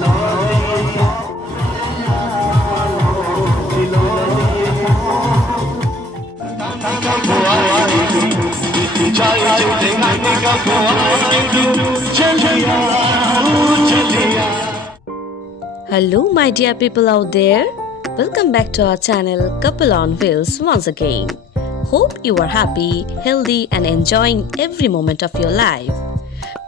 Hello my dear people out there, welcome back to our channel Couple on Wheels once again. Hope you are happy, healthy and enjoying every moment of your life.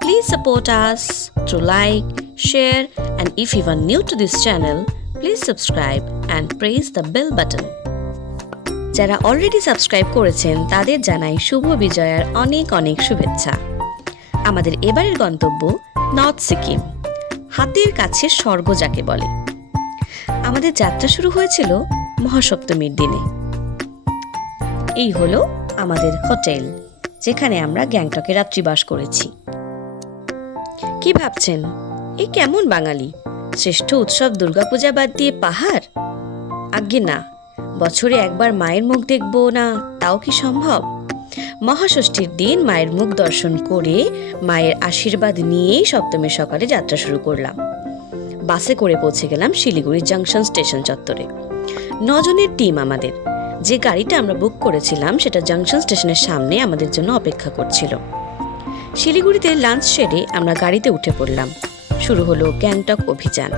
Please support us through like, share and if you are new to this channel, please subscribe and press the bell button. যারা already subscribe করেছেন তাদের জানাই শুভ বিজয়ের অনেক অনেক শুভেচ্ছা। আমাদের এবারের গন্তব্য নর্থ সিকিম, হাতের কাছে স্বর্গ যাকে বলে। আমাদের যাত্রা শুরু হয়েছিল মহাসপ্তমীর দিনে। এই হলো আমাদের হোটেল, যেখানে আমরা গ্যাংটকে রাত্রিবাস করেছি। কি ভাবছেন, এই কেমন বাঙালি, শ্রেষ্ঠ উৎসব দুর্গাপূজা বাদ দিয়ে পাহাড়? আজ্ঞে না, বছরে একবার মায়ের মুখ দেখব না তাও কি সম্ভব? মহাষষ্ঠীর দিন মায়ের মুখ দর্শন করে মায়ের আশীর্বাদ নিয়েই সপ্তমীর সকালে যাত্রা শুরু করলাম। বাসে করে পৌঁছে গেলাম শিলিগুড়ি জাংশন স্টেশন চত্বরে। 9 জনের টিম আমাদের। যে গাড়িটা আমরা বুক করেছিলাম সেটা জাংশন স্টেশনের সামনে আমাদের জন্য অপেক্ষা করছিল। শিলিগুড়িতে লাঞ্চ সেরে আমরা গাড়িতে উঠে পড়লাম। শুরু হলো গ্যাংটক অভিযান।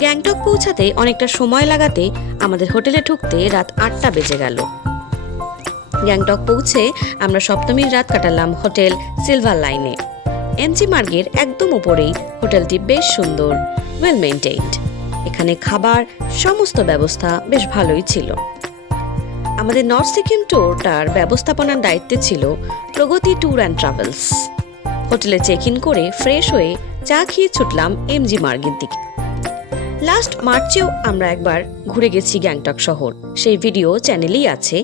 গ্যাংটক পৌঁছাতে অনেকটা সময় লাগাতে আমাদের হোটেলে ঢুকতে রাত 8টা বেজে গেল। গ্যাংটক পৌঁছে আমরা সপ্তমীর রাত কাটালাম হোটেল সিলভার লাইনে। এমজি মার্গের একদম উপরেই হোটেলটি বেশ সুন্দর, ওয়েল মেইনটেইনড। এখানে খাবার সমস্ত ব্যবস্থা বেশ ভালোই ছিল। আমাদের নর্থ সিকিম ট্যুরটার ব্যবস্থাপনার দায়িত্বে ছিল প্রগতি ট্যুর অ্যান্ড ট্রাভেলস। হোটেলে চেক ইন করে ফ্রেশ হয়ে চা খেয়ে ছুটলাম এমজি মার্গের দিকে। লাস্ট মার্চেও আমরা একবার ঘুরে গেছি গ্যাংটক শহর, সেই ভিডিও চ্যানেলেই আছে।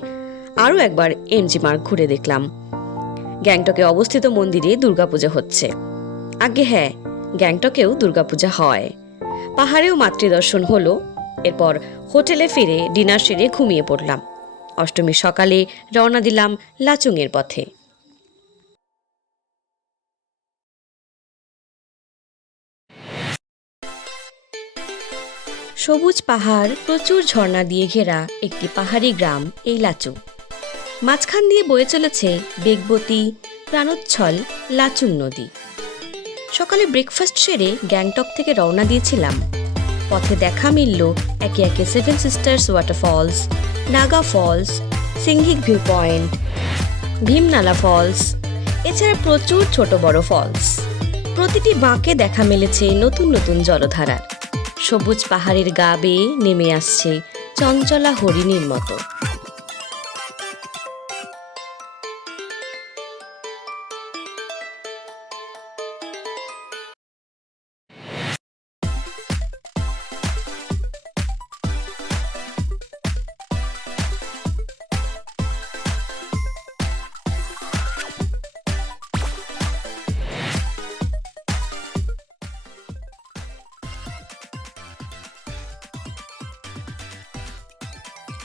আরও একবার এমজি মার্গ ঘুরে দেখলাম। গ্যাংটকে অবস্থিত মন্দিরে দুর্গাপূজা হচ্ছে। আগে হ্যাঁ, গ্যাংটকেও দুর্গাপূজা হয়। পাহাড়েও মাতৃদর্শন হলো। এরপর হোটেলে ফিরে ডিনার সেরে ঘুমিয়ে পড়লাম। অষ্টমীর সকালে রওনা দিলাম লাচুংয়ের পথে। সবুজ পাহাড়, প্রচুর ঝর্ণা দিয়ে ঘেরা একটি পাহাড়ি গ্রাম এই লাচুং। মাঝখান দিয়ে বয়ে চলেছে বেগবতী প্রাণোচ্ছল লাচুং নদী। সকালে ব্রেকফাস্ট সেরে গ্যাংটক থেকে রওনা দিয়েছিলাম। পথে দেখা মিলল একে একে 7 sisters waterfalls, Naga falls, Singhik view point, Bhimnala falls, এছাড়া প্রচুর ছোট বড় ফলস। প্রতিটি বাঁকে দেখা মিলেছে নতুন নতুন জলধারার। সবুজ পাহাড়ের গা বেয়ে নেমে আসছে চঞ্চলা হরিণীর মতো।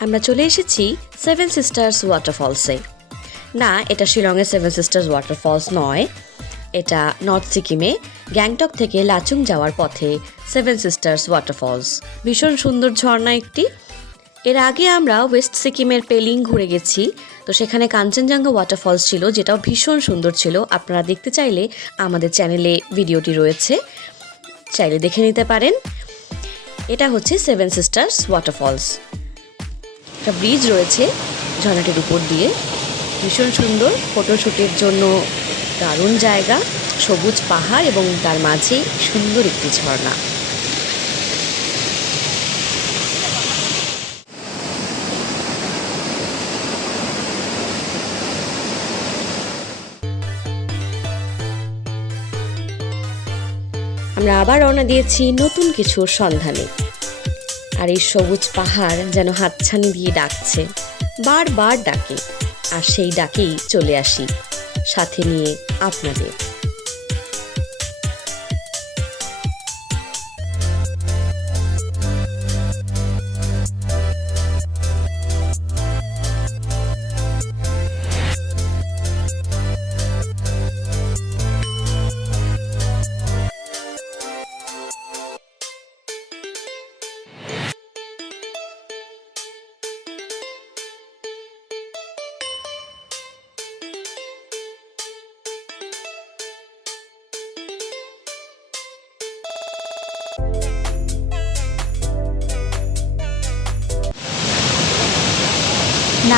আমরা চলে এসেছি 7 সিস্টার্স ওয়াটারফলসে। না, এটা শিলংয়ের 7 সিস্টার্স ওয়াটারফলস নয়, এটা নর্থ সিকিমে গ্যাংটক থেকে লাচুং যাওয়ার পথে 7 সিস্টার্স ওয়াটারফলস। ভীষণ সুন্দর ঝর্ণা একটি। এর আগে আমরা ওয়েস্ট সিকিমের পেলিং ঘুরে গেছি, তো সেখানে কাঞ্চনজঙ্ঘা ওয়াটারফলস ছিল, যেটাও ভীষণ সুন্দর ছিল। আপনারা দেখতে চাইলে আমাদের চ্যানেলে ভিডিওটি রয়েছে, চাইলে দেখে নিতে পারেন। এটা হচ্ছে 7 সিস্টার্স ওয়াটারফলস। একটা ব্রিজ রয়েছে ঝর্ণাটির উপর দিয়ে, ভীষণ সুন্দর। ফটোশ্যুটের জন্য দারুণ জায়গা, সবুজ পাহাড় এবং তার মাঝে সুন্দর একটি ঝর্ণা। আমরা আবার রওনা দিয়েছি নতুন কিছুর সন্ধানে। আর এই সবুজ পাহাড় যেন হাতছানি দিয়ে ডাকছে, বারবার ডাকে। আর সেই ডাকেই চলে আসি, সাথে নিয়ে আপনাদের।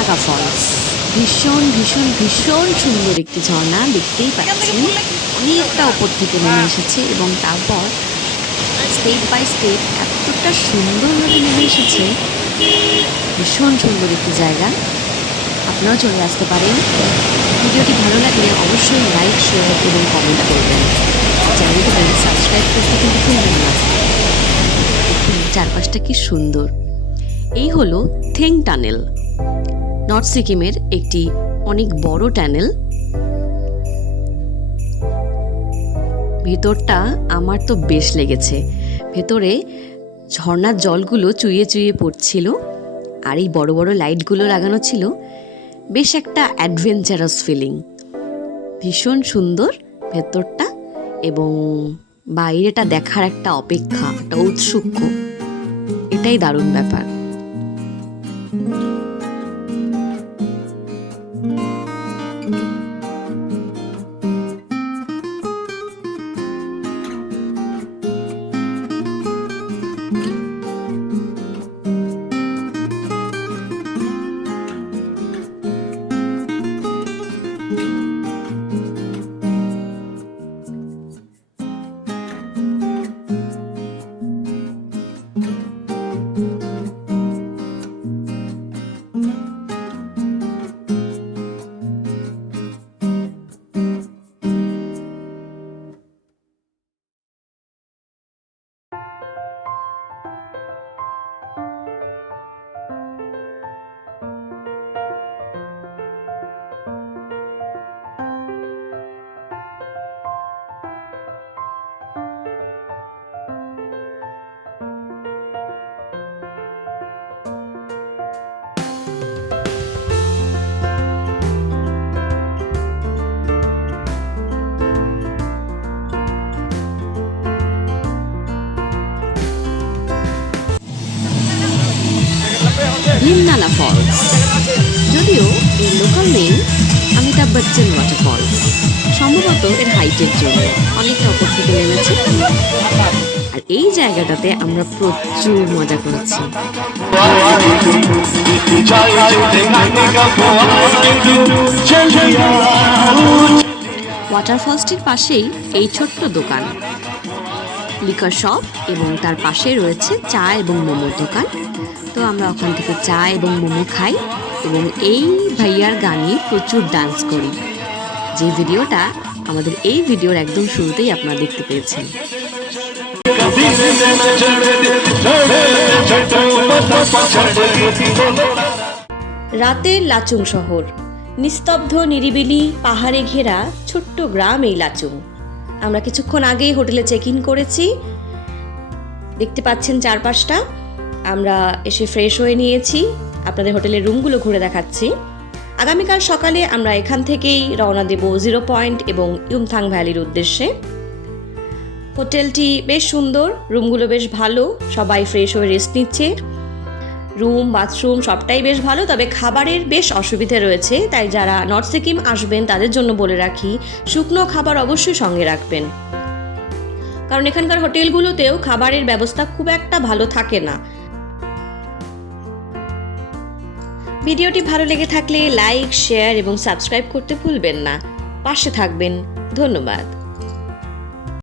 নাগা ফলস। ভীষণ ভীষণ ভীষণ সুন্দর একটি ঝর্ণা, দেখতেই পাচ্ছেন অনেকটা ওপর থেকে নেমে এসেছে এবং তারপর স্টেপ বাই স্টেপ এতটা সুন্দরভাবে নেমে এসেছে। ভীষণ সুন্দর একটি জায়গা, আপনারাও চলে আসতে পারেন। ভিডিওটি ভালো লাগলে অবশ্যই লাইক, শেয়ার এবং কমেন্ট করবেন। চ্যানেলটি সাবস্ক্রাইব করতে কিন্তু ভুলবেন না। দেখুন চারপাশটা কি সুন্দর। এই হলো থেং টানেল, নর্থ সিকিমের একটি অনেক বড় টানেল। ভেতরটা আমার তো বেশ লেগেছে। ভেতরে ঝর্ণার জলগুলো চুইয়ে চুইয়ে পড়ছিল আর এই বড় বড় লাইটগুলো লাগানো ছিল। বেশ একটা অ্যাডভেঞ্চারাস ফিলিং, ভীষণ সুন্দর ভেতরটা এবং বাইরেটা দেখার একটা অপেক্ষা, একটা ঔৎসুক্য, এটাই দারুণ ব্যাপার। নাগা ফলস, যদিও এর local name Amitabh Bachchan waterfalls. সম্ভবত এর হাইটের জন্য অনেকটা ওপর থেকে নেমেছে। আর এই জায়গাটাতে আমরা প্রচুর মজা করেছি। ওয়াটারফলসটির পাশেই এই ছোট্ট দোকান, লিকার শপ, এবং তার পাশে রয়েছে চা এবং মোমোর দোকান। তো আমরা ওখান থেকে চা এবং মোমো খাই এবং এই ভাইয়ার গানে প্রচুর ডান্স করি, যে ভিডিওটা আমাদের এই ভিডিওর একদম শুরুতেই আপনারা দেখতে পেয়েছেন। রাতের লাচুং শহর, নিস্তব্ধ নিরিবিলি পাহাড়ে ঘেরা ছোট্ট গ্রাম এই লাচুং। আমরা কিছুক্ষণ আগেই হোটেলে চেক ইন করেছি, দেখতে পাচ্ছেন চারপাশটা। আমরা এসে ফ্রেশ হয়ে নিয়েছি, আপনাদের হোটেলের রুমগুলো ঘুরে দেখাচ্ছি। আগামীকাল সকালে আমরা এখান থেকেই রওনা দেব 0 পয়েন্ট এবং ইউমথাং ভ্যালির উদ্দেশ্যে। হোটেলটি বেশ সুন্দর, রুমগুলো বেশ ভালো, সবাই ফ্রেশ হয়ে রেস্ট নিচ্ছে। রুম, বাথরুম সবটাই বেশ ভালো, তবে খাবারের বেশ অসুবিধে রয়েছে। তাই যারা নর্থ সিকিম আসবেন তাদের জন্য বলে রাখি, শুকনো খাবার অবশ্যই সঙ্গে রাখবেন, কারণ এখানকার হোটেলগুলোতেও খাবারের ব্যবস্থা খুব একটা ভালো থাকে না। ভিডিওটি ভালো লেগে থাকলে লাইক, শেয়ার এবং সাবস্ক্রাইব করতে ভুলবেন না। পাশে থাকবেন। ধন্যবাদ।